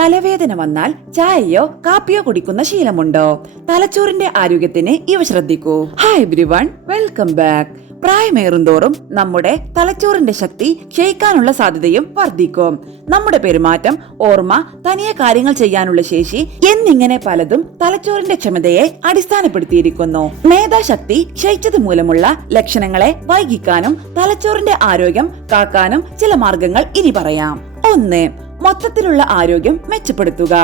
തലവേദന വന്നാൽ ചായയോ കാപ്പിയോ കുടിക്കുന്ന ശീലമുണ്ടോ? തലച്ചോറിന്റെ ആരോഗ്യത്തിന് ഇവ ശ്രദ്ധിക്കൂ. Hi everyone, welcome back. പ്രായമേറുന്തോറും നമ്മുടെ തലച്ചോറിന്റെ ശക്തി ക്ഷയിക്കാനുള്ള സാധ്യതയും വർദ്ധിക്കും. നമ്മുടെ പെരുമാറ്റം, ഓർമ്മ, തനിയെ കാര്യങ്ങൾ ചെയ്യാനുള്ള ശേഷി എന്നിങ്ങനെ പലതും തലച്ചോറിന്റെ ക്ഷമതയെ അടിസ്ഥാനപ്പെടുത്തിയിരിക്കുന്നു. മേധാശക്തി ക്ഷയിച്ചത് മൂലമുള്ള ലക്ഷണങ്ങളെ വൈകിക്കാനും തലച്ചോറിന്റെ ആരോഗ്യം കാക്കാനും ചില മാർഗങ്ങൾ ഇനി പറയാം. 1. മൊത്തത്തിലുള്ള ആരോഗ്യം മെച്ചപ്പെടുത്തുക.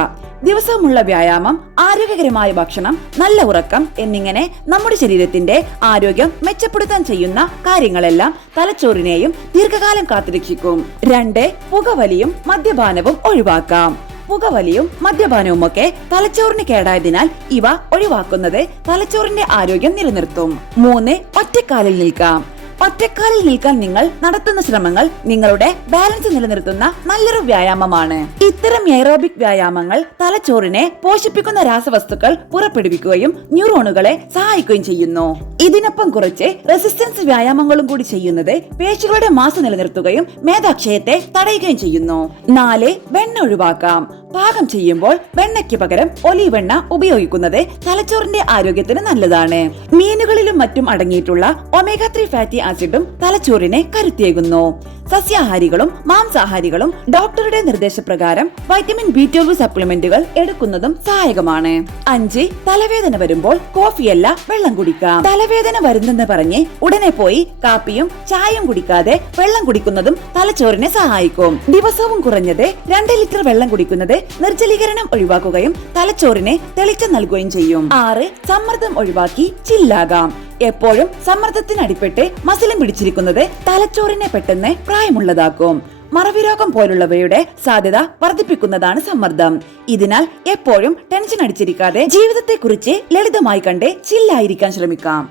ദിവസവുമുള്ള വ്യായാമം, ആരോഗ്യകരമായ ഭക്ഷണം, നല്ല ഉറക്കം എന്നിങ്ങനെ നമ്മുടെ ശരീരത്തിന്റെ ആരോഗ്യം മെച്ചപ്പെടുത്താൻ ചെയ്യുന്ന കാര്യങ്ങളെല്ലാം തലച്ചോറിനെയും ദീർഘകാലം കാത്തുരക്ഷിക്കും. 2. പുകവലിയും മദ്യപാനവും ഒഴിവാക്കാം. പുകവലിയും മദ്യപാനവും ഒക്കെ തലച്ചോറിന് കേടായതിനാൽ ഇവ ഒഴിവാക്കുന്നത് തലച്ചോറിന്റെ ആരോഗ്യം നിലനിർത്തും. 3. ഒറ്റക്കാലിൽ നിൽക്കാം. ഒറ്റക്കാലിൽ നിൽക്കാൻ നിങ്ങൾ നടത്തുന്ന ശ്രമങ്ങൾ നിങ്ങളുടെ ബാലൻസ് നിലനിർത്തുന്ന നല്ലൊരു വ്യായാമമാണ്. ഇത്തരം എയറോബിക് വ്യായാമങ്ങൾ തലച്ചോറിനെ പോഷിപ്പിക്കുന്ന രാസവസ്തുക്കൾ പുറപ്പെടുവിക്കുകയും ന്യൂറോണുകളെ സഹായിക്കുകയും ചെയ്യുന്നു. ഇതിനൊപ്പം കുറച്ച് റെസിസ്റ്റൻസ് വ്യായാമങ്ങളും കൂടി ചെയ്യുന്നത് പേശികളുടെ മാസ് നിലനിർത്തുകയും മേധാക്ഷയത്തെ തടയുകയും ചെയ്യുന്നു. 4. വെണ്ണ ഒഴിവാക്കാം. പാകം ചെയ്യുമ്പോൾ വെണ്ണയ്ക്ക് പകരം ഒലീവ് എണ്ണ ഉപയോഗിക്കുന്നത് തലച്ചോറിന്റെ ആരോഗ്യത്തിന് നല്ലതാണ്. മീനുകളിലും മറ്റും അടങ്ങിയിട്ടുള്ള ഒമേഗ 3 ഫാറ്റി ആസിഡും തലച്ചോറിനെ കരുത്തേകുന്നു. സസ്യാഹാരികളും മാംസാഹാരികളും ഡോക്ടറുടെ നിർദ്ദേശപ്രകാരം വൈറ്റമിൻ B12 സപ്ലിമെന്റുകൾ എടുക്കുന്നതും സഹായകമാണ്. 5. തലവേദന വരുമ്പോൾ കോഫിയല്ല വെള്ളം കുടിക്കാം. തലവേദന വരുന്നെന്ന് പറഞ്ഞ് ഉടനെ പോയി കാപ്പിയും ചായയും കുടിക്കാതെ വെള്ളം കുടിക്കുന്നതും തലച്ചോറിനെ സഹായിക്കും. ദിവസവും കുറഞ്ഞത് 2 ലിറ്റർ വെള്ളം കുടിക്കുന്നത് നിർജ്ജലീകരണം ഒഴിവാക്കുകയും തലച്ചോറിനെ തെളിച്ചം നൽകുകയും ചെയ്യും. 6. സമ്മർദ്ദം ഒഴിവാക്കി ചില്ലാകാം. എപ്പോഴും സമ്മർദ്ദത്തിനടിപ്പെട്ട് മസിലും പിടിച്ചിരിക്കുന്നത് തലച്ചോറിനെ പെട്ടെന്ന് പ്രായമുള്ളതാക്കും. മറവിരോഗം പോലുള്ളവയുടെ സാധ്യത വർദ്ധിപ്പിക്കുന്നതാണ് സമ്മർദ്ദം. ഇതിനാൽ എപ്പോഴും ടെൻഷൻ അടിച്ചിരിക്കാതെ ജീവിതത്തെക്കുറിച്ച് ലളിതമായി കണ്ട് ചില്ലായിരിക്കാൻ ശ്രമിക്കാം.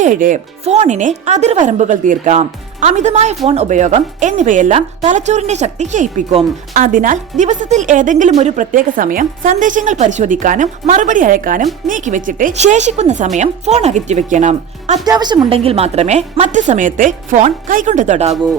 7. ഫോണിനെ അതിർവരമ്പുകൾ തീർക്കാം. അമിതമായ ഫോൺ ഉപയോഗം എന്നിവയെല്ലാം തലച്ചോറിന്റെ ശക്തി ക്ഷയിപ്പിക്കും. അതിനാൽ ദിവസത്തിൽ ഏതെങ്കിലും ഒരു പ്രത്യേക സമയം സന്ദേശങ്ങൾ പരിശോധിക്കാനും മറുപടി അയക്കാനും നീക്കിവെച്ചിട്ട് ശേഷിക്കുന്ന സമയം ഫോൺ അകറ്റി വെക്കണം. അത്യാവശ്യമുണ്ടെങ്കിൽ മാത്രമേ മറ്റു സമയത്ത് ഫോൺ കൈകൊണ്ട് തൊടാവൂ.